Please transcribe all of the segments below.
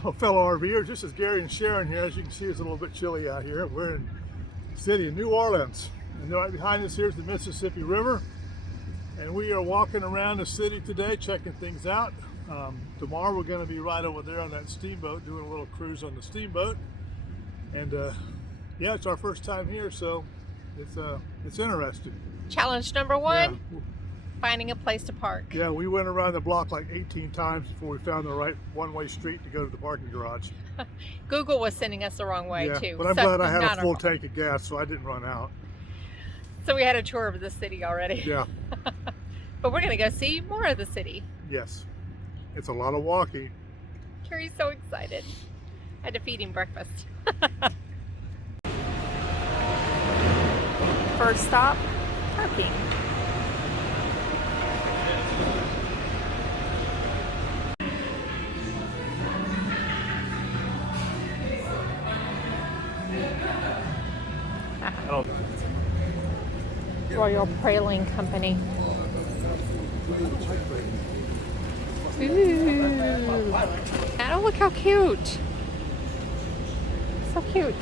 fellow RVers. This is Gary and Sharon here. As you can see, it's a little bit chilly out here. We're in the city of New Orleans, and right behind us here is the Mississippi River, and we are walking around the city today checking things out. Tomorrow we're going to be right over there on that steamboat, doing a little cruise on the steamboat, and yeah, it's our first time here, so it's interesting. Challenge number one, yeah. Finding a place to park. Yeah, we went around the block like 18 times before we found the right one-way street to go to the parking garage. Google was sending us the wrong way yeah, too. but I'm so glad I had a full fault. tank of gas, so I didn't run out. So we had a tour of the city already. Yeah. But we're going to go see more of the city. Yes. It's a lot of walking. Carrie's so excited. I had to feed him breakfast. First stop, parking. Royal Praline Company. Ooh. Oh, look how cute. So cute.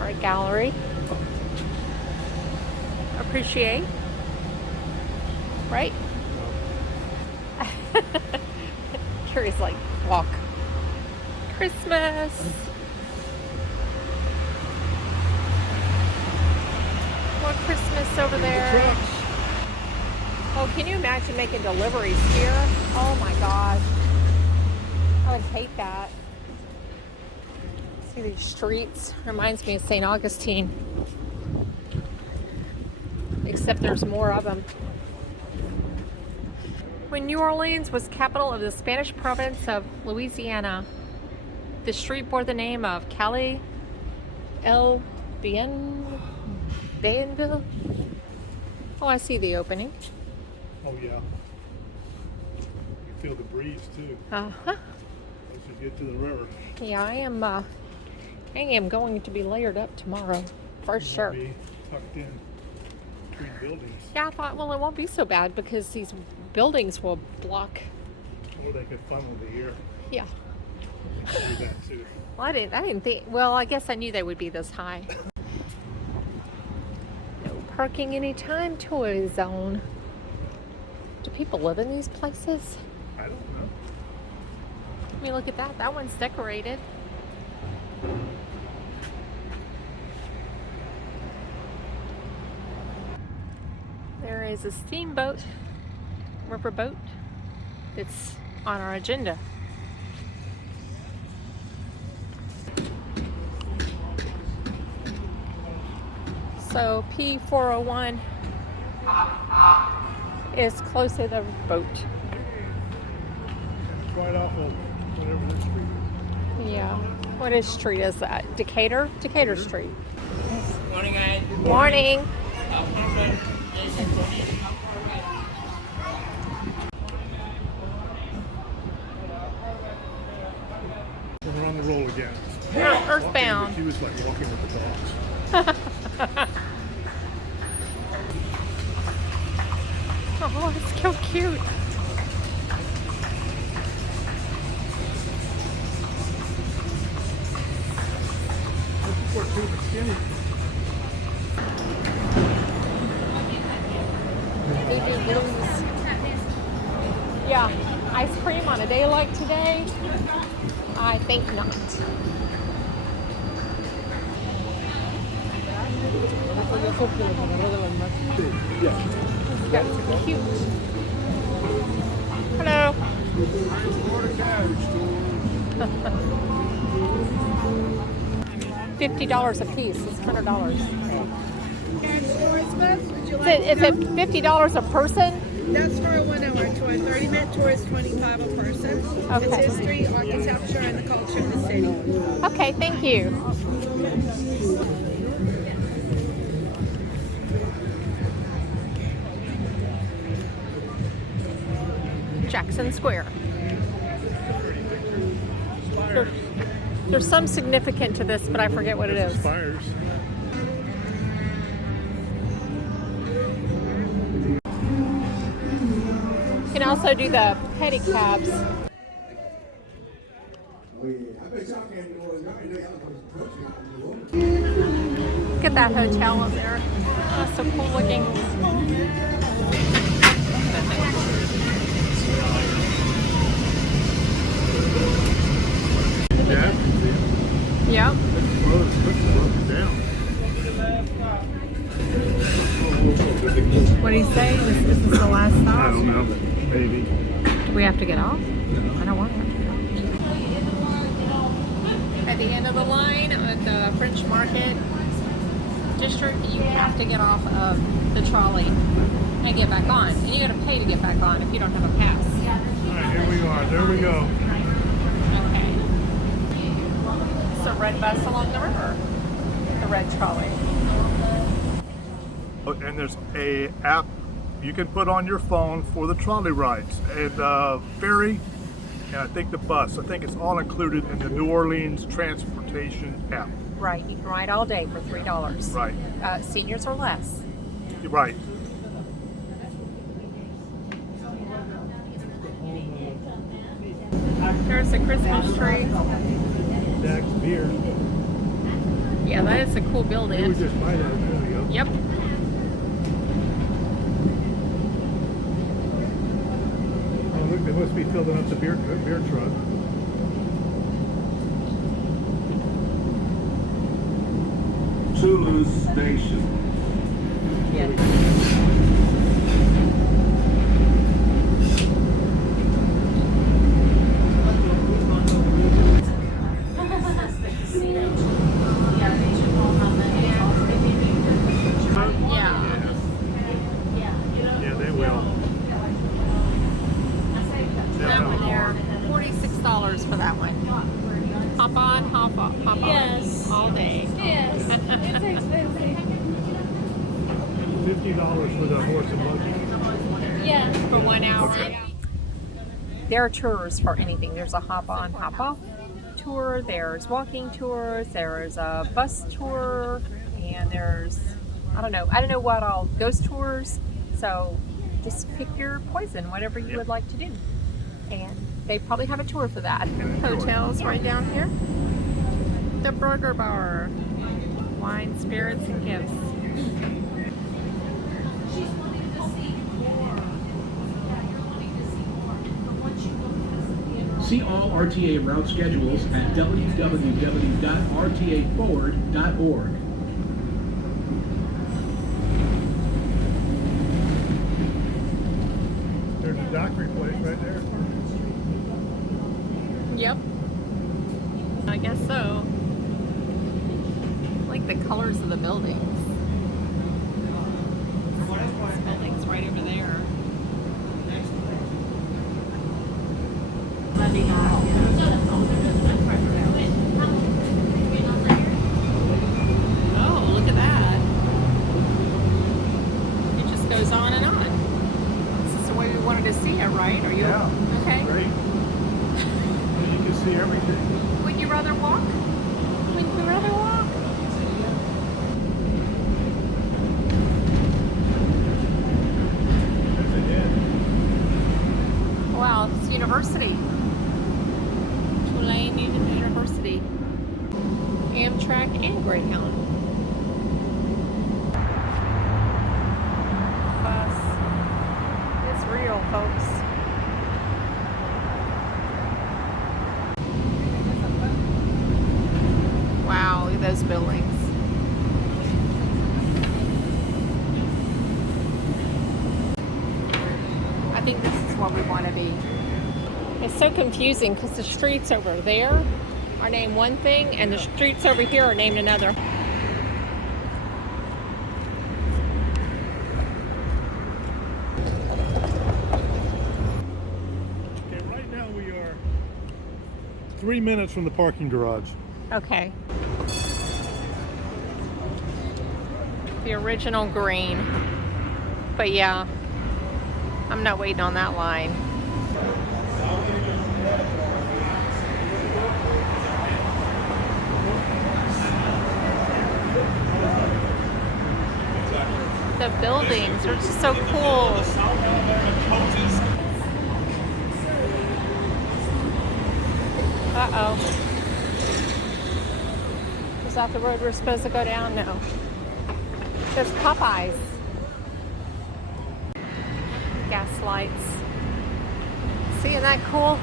Art gallery. Appreciate. Right? Carrie's like, walk. Christmas. More Christmas over there. Oh, can you imagine making deliveries here? Oh my gosh. I would hate that. See these streets? Reminds me of St. Augustine. Except there's more of them. When New Orleans was capital of the Spanish province of Louisiana, the street bore the name of Calle el Bienville. Oh, I see the opening. Oh yeah. You feel the breeze too. Uh-huh. As you get to the river. Yeah, I am going to be layered up tomorrow, for sure. Be tucked in between buildings. Yeah, I thought, well, it won't be so bad because these buildings will block. Or they could funnel the air. Yeah. They can do that too. Well, I didn't think, well, I guess I knew they would be this high. No parking anytime, toy zone. Do people live in these places? I don't know. I mean, look at that. That one's decorated. There is a steamboat, riverboat, that's on our agenda. So P401 is close to the boat. It's right off of whatever this street is. Yeah. What street is that? Decatur? Decatur Street. Morning, guys. Morning. We're on the roll again. Earthbound. He was like walking with the dogs. Oh, it's so cute. We're too skinny. Voodoo Blues. Yeah, ice cream on a day like today? I think not. Got some cute. Hello. $50 a piece. It's $100. Is it $50 a person? That's for a 1 hour tour. 30-minute tour is $25 a person. Okay. It's history, architecture, and the culture of the city. Okay, thank you. Jackson Square. There's some significance to this, but I forget what it is. Spires. also do the pedicabs. Look at that hotel up there. That's so cool looking. Yep. What do you say? This is the last stop? I don't know. Maybe. Do we have to get off? No. I don't want to have to get off. At the end of the line at the French Market District, you have to get off of the trolley and get back on. And you got to pay to get back on if you don't have a pass. Alright, here we are. There we go. Okay. It's a red bus along the river. The red trolley. And there's a app you can put on your phone for the trolley rides and ferry, and I think the bus. I think it's all included in the New Orleans transportation app. Right, you can ride all day for $3. Right. Seniors or less. Right. There's a Christmas tree. Dax beer. Yeah, that is a cool We building. just buy that. There we go. Yep. Oh, look, they must be filling up the beer truck. Toulouse Station. Yeah, they will. That one there, $46 for that one. Hop on, hop off, hop Yes. on, all day. Yes, it's expensive. $50 for the horse and buggy. Yeah. For 1 hour. Okay. There are tours for anything. There's a hop on, hop off tour. There's walking tours. There's a bus tour, and there's I don't know what all ghost tours. So just pick your poison, whatever you would like to do, and they probably have a tour for that. Hotels right down here. The Burger Bar, wine, spirits, and gifts. See all RTA route schedules at www.rtaforward.org. There's a dockery place right there. Yep. I guess so. I like the colors of the buildings. This building's right over there. Oh, look at that. It just goes on and on. This is the way we wanted to see it, right? Are you Yeah. okay? Great. And you can see everything. Would you rather walk? Would you rather walk? There's a head. Wow, it's university. Tulane University. Amtrak and Greyhound. Bus. It's real, folks. Wow, look at those buildings. I think this is where we want to be. It's so confusing because the streets over there are named one thing and the streets over here are named another. Okay, right now we are 3 minutes from the parking garage. Okay. The original green. But yeah, I'm not waiting on that line. The buildings are just so cool. Uh-oh. Is that the road we're supposed to go down? No. There's Popeyes. Gas lights. See, isn't that cool?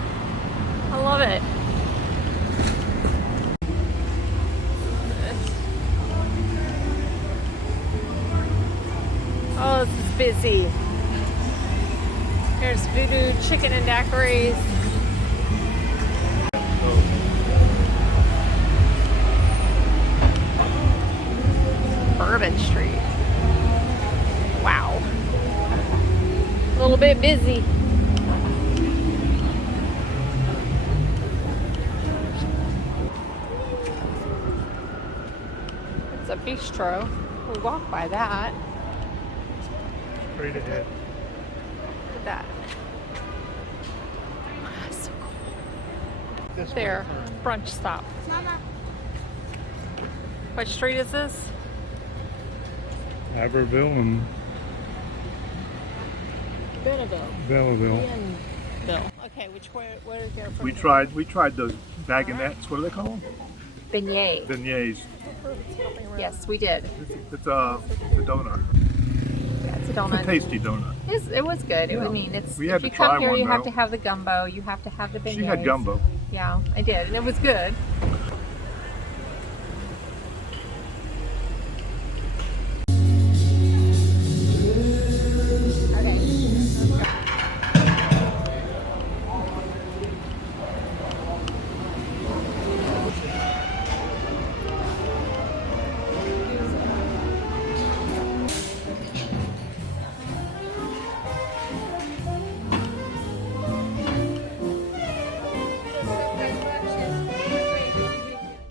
I love it. Oh, this is busy. There's Voodoo Chicken and Daiquiris. Bourbon Street. Wow. A little bit busy. It's a bistro. We walk by that. Straight ahead. Look at that. So cool. This There, brunch stop. What street is this? Aberville and Benneville. Belleville. Bill. Okay, where is there from? We tried those baguettes. What are they called? Beignets. Beignets. Yes, we did. It's a donut. Yeah, it's a It's a donut. tasty donut. It was good. Yeah. I mean, it's We if had you to try come here, one, you have though. to have the gumbo. You have to have the beignets. She had gumbo. Yeah, I did, and it was good.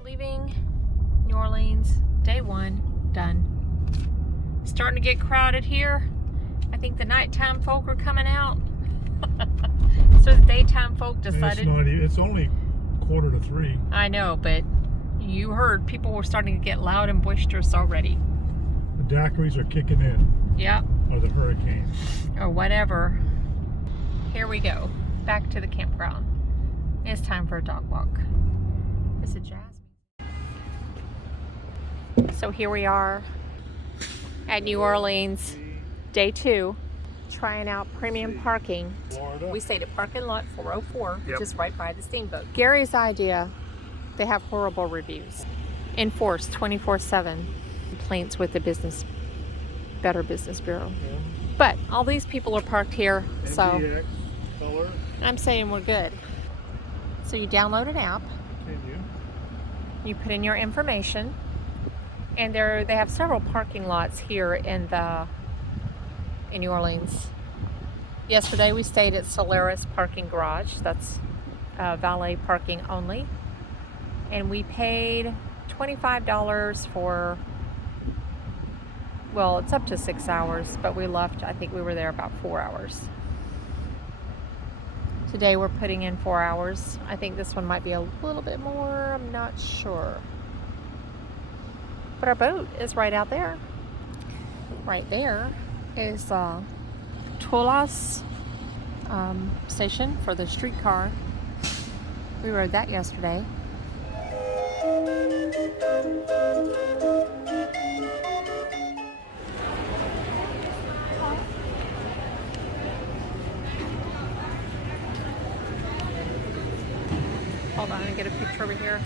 Leaving New Orleans, day one, done. Starting to get crowded here. I think the nighttime folk are coming out. So the daytime folk decided. It's only 2:45. I know, but you heard people were starting to get loud and boisterous already. The daiquiris are kicking in, Yep, or the hurricane. or whatever. Here we go, back to the campground. It's time for a dog walk. Is it Jasmine? So here we are at New Orleans, day 2, trying out premium parking. Florida. We stayed at parking lot 404, which Yep. is right by the Steamboat. Gary's idea, they have horrible reviews. Enforced 24/7 complaints with the Better Business Bureau. But all these people are parked here, so NDX, color, I'm saying we're good. So you download an app, continue. you put in your information, and they have several parking lots here in New Orleans. Yesterday we stayed at Solaris Parking Garage. That's valet parking only, and we paid $25 for, well, it's up to 6 hours, but we left, I think we were there about 4 hours. Today we're putting in 4 hours. I think this one might be a little bit more, I'm not sure. But our boat is right out there. Right there is Tulas station for the streetcar. We rode that yesterday. Hold on and get a picture over here.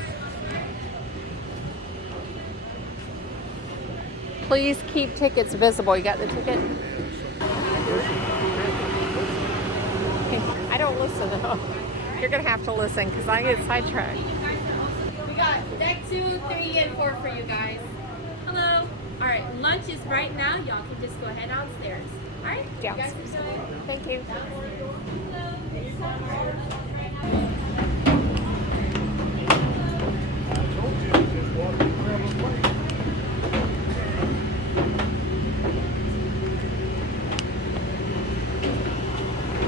Please keep tickets visible. You got the ticket? I don't listen though. You're gonna have to listen because I get sidetracked. We got deck 2, 3, and 4 for you guys. Hello. All right, lunch is right now. Y'all can just go ahead downstairs. All right. Yeah. You guys enjoy. Thank you.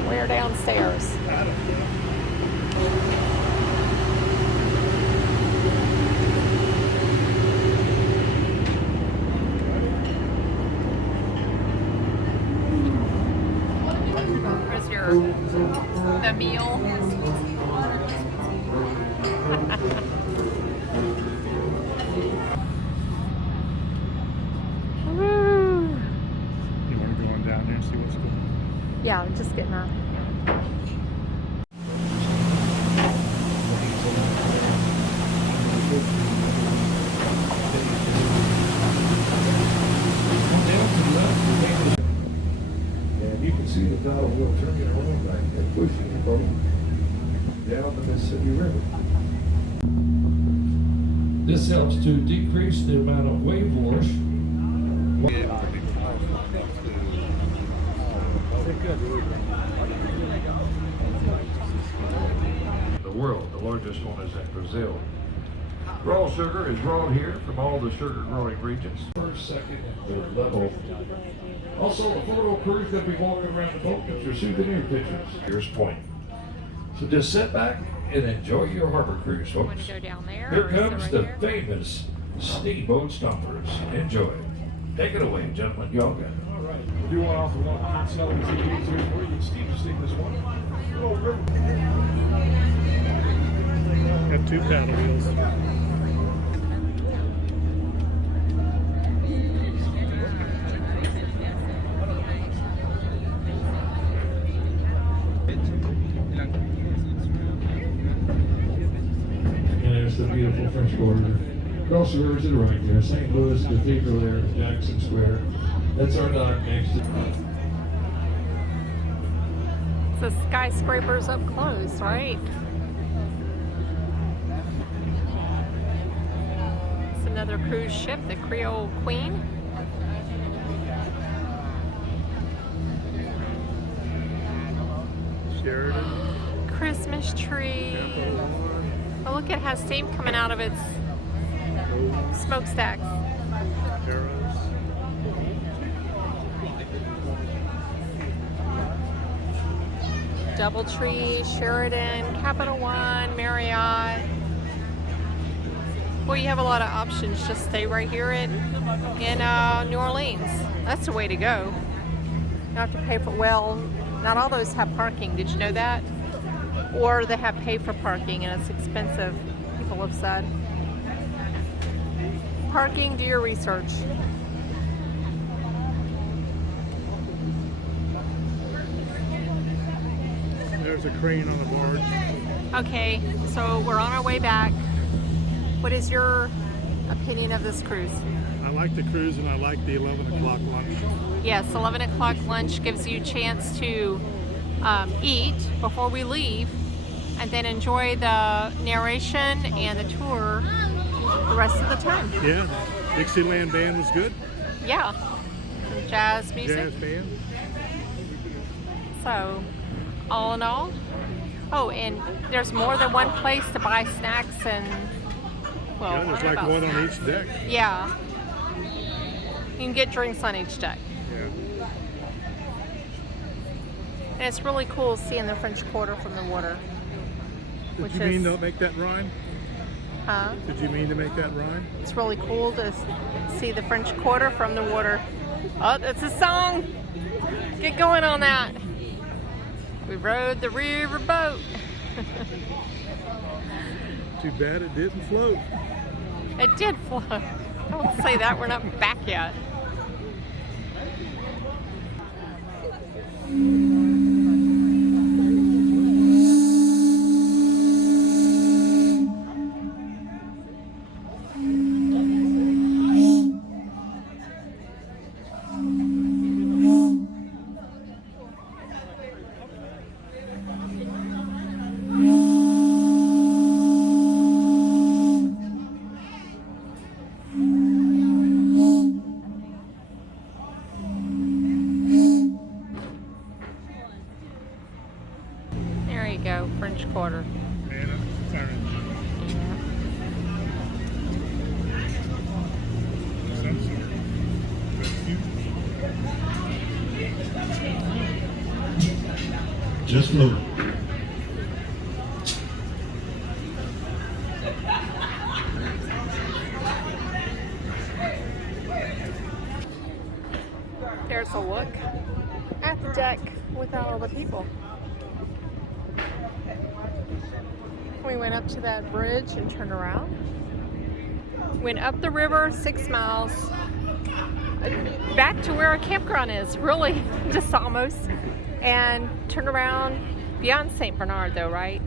We're downstairs. Where's the meal? Woo. You want to go on down there and see what's going on? Yeah, I'm just getting a. And you can see the dollar wheel turning around back there, pushing the boat down the Mississippi River. This helps to decrease the amount of wave wash. The world, the largest one is in Brazil. Raw sugar is brought here from all the sugar growing regions. First, second, and third level. Also, the photo crew's going to be walking around the boat with your souvenir pictures. Here's Point. So just sit back and enjoy your harbor cruise, Want folks. to go down there? Here or is it comes right the there? famous Steamboat Stompers. Enjoy it. Take it away, gentlemen. Y'all got it. All right. If you want off the one hot selling CDs here for you, Steve just take this one. Got 2 paddle wheels. And there's the beautiful French Quarter. Across the river to the right there, St. Louis Cathedral there, Jackson Square. That's our dock next to. So skyscrapers up close, right? It's another cruise ship, the Creole Queen. Sheridan. Christmas tree. Oh, look, it has steam coming out of its smokestacks. Arrows. Doubletree, Sheridan, Capital One, Marriott. Well, you have a lot of options. Just stay right here in New Orleans. That's the way to go. You don't have to pay for, well, not all those have parking. Did you know that? Or they have pay for parking and it's expensive, people have said. Parking, do your research. There's a crane on the barge. Okay, so we're on our way back. What is your opinion of this cruise? I like the cruise and I like the 11 o'clock lunch. Yes, 11 o'clock lunch gives you a chance to eat before we leave and then enjoy the narration and the tour the rest of the time. Yeah, Dixieland band was good. Yeah, jazz music. Jazz band. So, all in all, oh, and there's more than one place to buy snacks and, well, Yeah, there's what like about one on snacks? each deck. Yeah, you can get drinks on each deck. Yeah. And it's really cool seeing the French Quarter from the water. Did Which you mean is- to make that rhyme? Huh? Did you mean to make that rhyme? It's really cool to see the French Quarter from the water. Oh, that's a song! Get going on that! We rode the river boat. Too bad it didn't float. It did float. Don't say that, we're not back yet. There you go, French Quarter. Man, I'm turning. Some sort. That's cute. Just float. There's a look at the deck without all the people. We went up to that bridge and turned around. Went up the river 6 miles. Back to where our campground is, really, just almost. And turned around beyond St. Bernard though, right?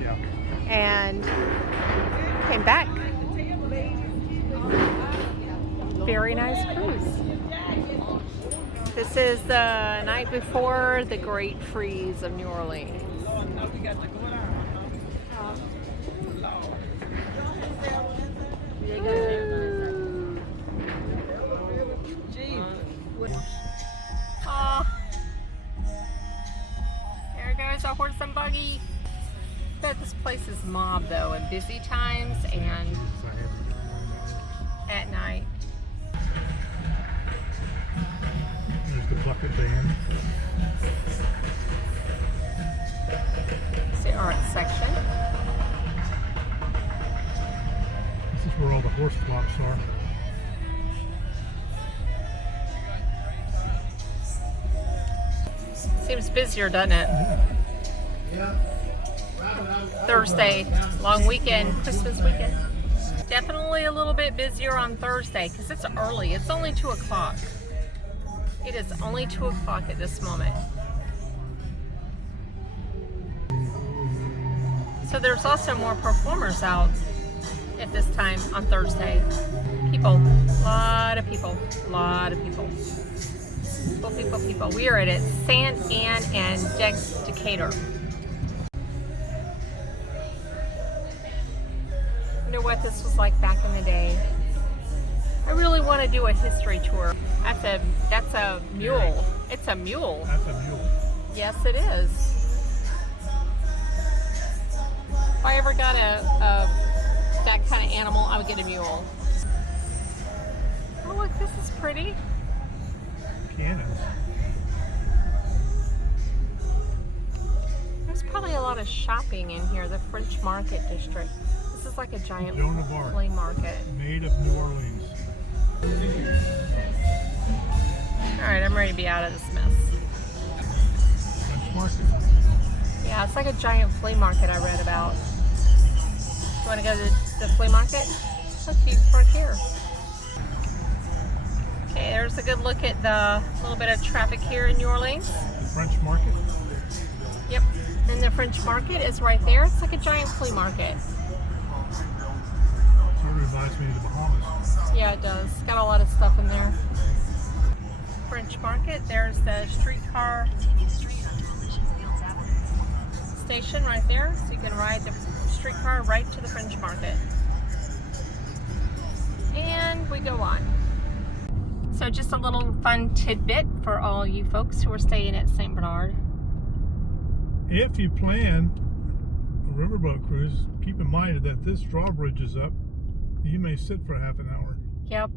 Yeah. And came back. Very nice cruise. This is the night before the Great Freeze of New Orleans. Oh, there goes a horse and buggy. But this place is mobbed though in busy times and at night. There's the bucket band. It's the art section. This is where all the horse flops are. Seems busier, doesn't it? Thursday, long weekend, Christmas weekend. Definitely a little bit busier on Thursday because it's early. It's only 2 o'clock. It is only 2 o'clock at this moment. So there's also more performers out at this time on Thursday. People, a lot of people, a lot of people. People. We are at Saint Anne and Decatur. You know what this was like back in the day? I really want to do a history tour. That's a mule. It's a mule. That's a mule. Yes, it is. If I ever got that kind of animal, I would get a mule. Oh, look, this is pretty. Cannons. There's probably a lot of shopping in here, the French Market District. This is like a giant Joan of Arc. flea market. Made of New Orleans. Alright, I'm ready to be out of this mess. French market. Yeah, it's like a giant flea market I read about. You want to go to the flea market? Let's see, park here. Okay, there's a good look at the little bit of traffic here in New Orleans. The French market. Yep, and the French market is right there. It's like a giant flea market. Sort of reminds me of the Bahamas. Yeah, it does. It's got a lot of stuff in there. French market. There's the streetcar station right there. So you can ride the streetcar right to the French market. And we go on. So just a little fun tidbit for all you folks who are staying at St. Bernard. If you plan a riverboat cruise, keep in mind that this drawbridge is up. You may sit for half an hour. Yep.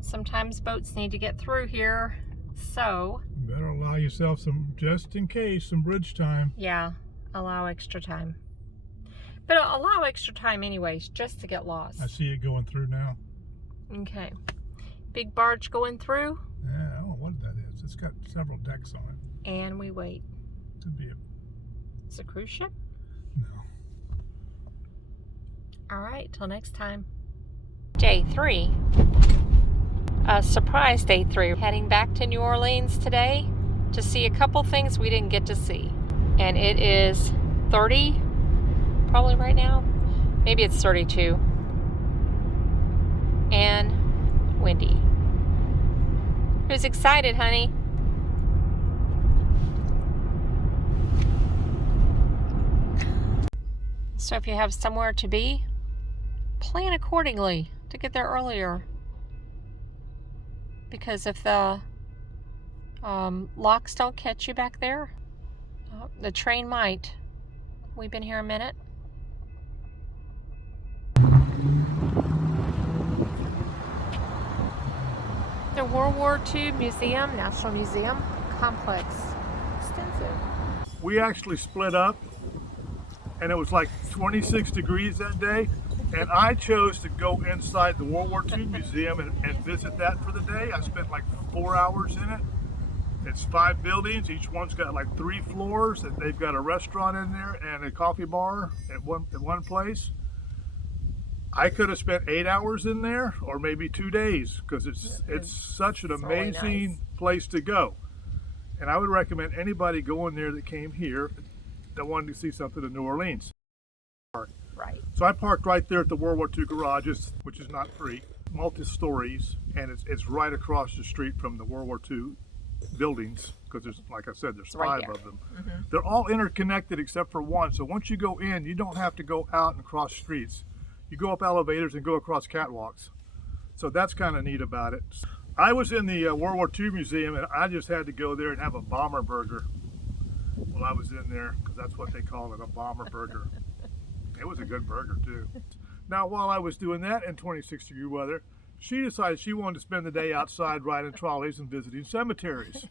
Sometimes boats need to get through here, so You better allow yourself some, just in case, some bridge time. yeah, allow extra time. But allow extra time anyways, just to get lost. I see it going through now. Okay. Big barge going through, Yeah, I don't know what that is. It's got several decks on it. and we wait. Could be a, It's a cruise ship? no. Alright, till next time. Day 3. Surprise day 3. Heading back to New Orleans today to see a couple things we didn't get to see. And it is 30, probably right now. Maybe it's 32. And windy. Who's excited, honey? So if you have somewhere to be, plan accordingly to get there earlier. Because if the locks don't catch you back there, the train might. We've been here a minute. The World War II Museum, National Museum complex. Extensive. We actually split up, and it was like 26 degrees that day, and I chose to go inside the World War II Museum and visit that for the day. I spent like 4 hours in it, It's 5 buildings. Each one's got like 3 floors, and they've got a restaurant in there and a coffee bar at one place. I could have spent 8 hours in there, or maybe 2 days, because it's such an amazing really nice place to go. And I would recommend anybody going there that came here that wanted to see something in New Orleans. Right. So I parked right there at the World War II garages, which is not free, multi-stories, and it's right across the street from the World War II buildings, because there's, like I said, there's right 5 there. of them. They're all interconnected except for one. So once you go in, you don't have to go out and cross streets. You go up elevators and go across catwalks. So that's kind of neat about it. I was in the World War II museum, and I just had to go there and have a bomber burger while I was in there, because that's what they call it, a bomber burger. It was a good burger too. Now, while I was doing that in 26-degree weather, she decided she wanted to spend the day outside riding trolleys and visiting cemeteries.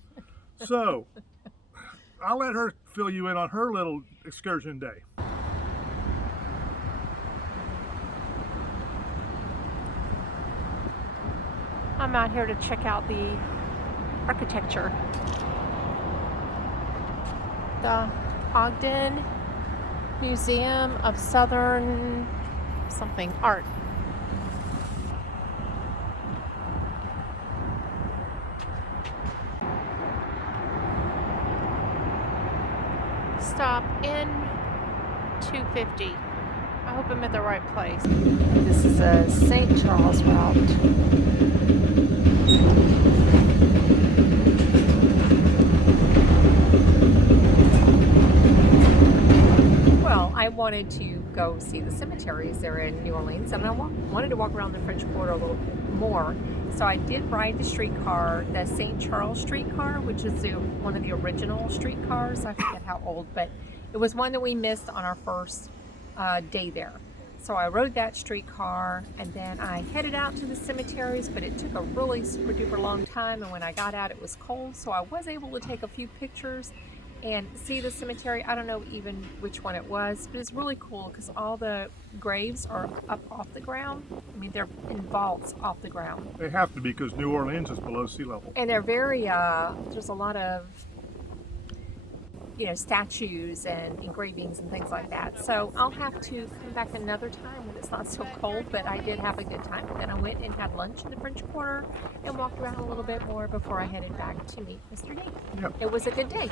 So I'll let her fill you in on her little excursion day. I'm out here to check out the architecture. The Ogden Museum of Southern something art. Stop in 250. I hope I'm at the right place. This is a St. Charles route. Well, I wanted to go see the cemeteries there in New Orleans, and I wanted to walk around the French Quarter a little bit more. So I did ride the streetcar, the St. Charles streetcar, which is one of the original streetcars. I forget how old, but it was one that we missed on our first day there. So I rode that streetcar, and then I headed out to the cemeteries, but it took a really super duper long time, and when I got out it was cold, so I was able to take a few pictures and see the cemetery. I don't know even which one it was, but it's really cool because all the graves are up off the ground. I mean, they're in vaults off the ground. They have to be, because New Orleans is below sea level. And they're very, there's a lot of, statues and engravings and things like that. So I'll have to come back another time when it's not so cold, but I did have a good time. Then I went and had lunch in the French Quarter and walked around a little bit more before I headed back to meet Mr. D. Yep. It was a good day.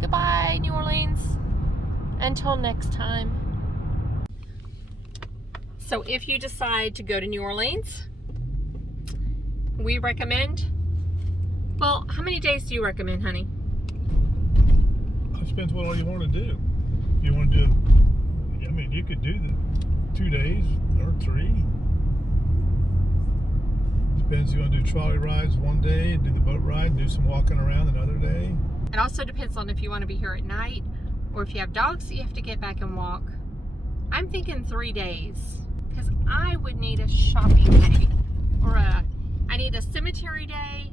Goodbye, New Orleans. Until next time. So if you decide to go to New Orleans, we recommend, well, how many days do you recommend, honey? It depends what all you want to do. If you want to do, I mean, you could do the 2 days or 3. Depends if you want to do trolley rides one day, do the boat ride, do some walking around another day. It also depends on if you want to be here at night, or if you have dogs that you have to get back and walk. I'm thinking 3 days, because I would need a shopping day, or I need a cemetery day,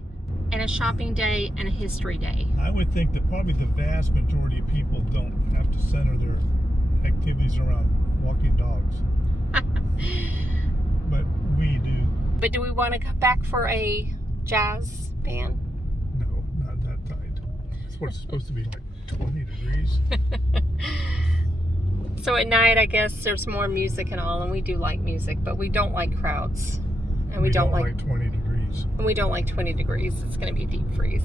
and a shopping day, and a history day. I would think that probably the vast majority of people don't have to center their activities around walking dogs. But we do. But do we want to come back for a jazz band? No, not that tight. It's what it's supposed to be, like 20 degrees. So at night, I guess there's more music and all, and we do like music, but we don't like crowds. And we don't like 20 degrees. And we don't like 20 degrees. It's going to be deep freeze.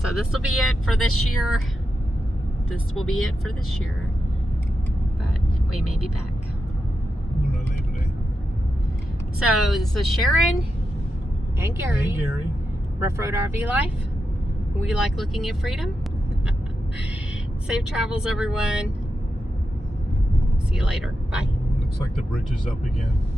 So this will be it for this year. This will be it for this year. But we may be back. We'll know Labor Day. So this is Sharon and Gary. Hey, Gary. Rough Road RV Life. We like looking at freedom. Safe travels, everyone. See you later. Bye. Looks like the bridge is up again.